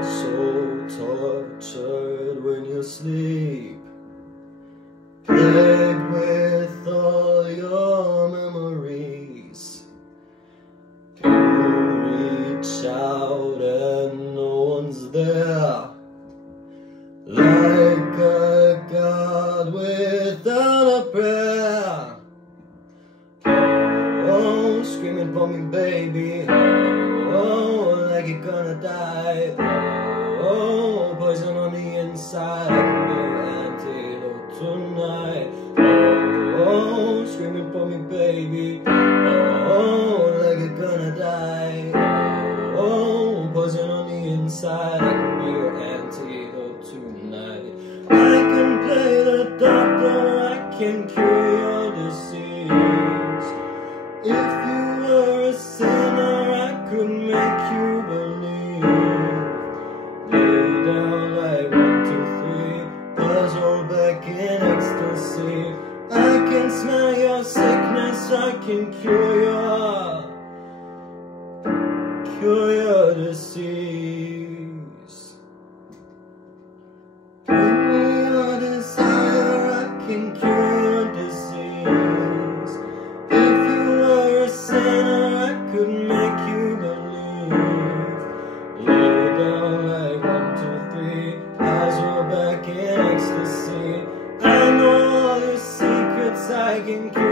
not so tortured when you sleep. Played with all your memories. You reach out and no one's there, like a god without a prayer. Oh, screaming for me, baby. Oh, like you're gonna die. Oh, poison on the inside. I can be your antidote tonight. Oh, screaming for me, baby. Oh, like you're gonna die. Oh, poison on the inside. I can be your antidote tonight. I can play the doctor. I can cure your disease. If you were a sinner, I could make you believe. Lay down like 1, 2, 3, as you're back in ecstasy. I can smell your sickness, I can cure your disease. Bring me your desire, I can cure your disease. If you were a sinner, I could make you believe. Lay down like 1, 2, 3, as you're back in ecstasy. I know all your secrets, I can cure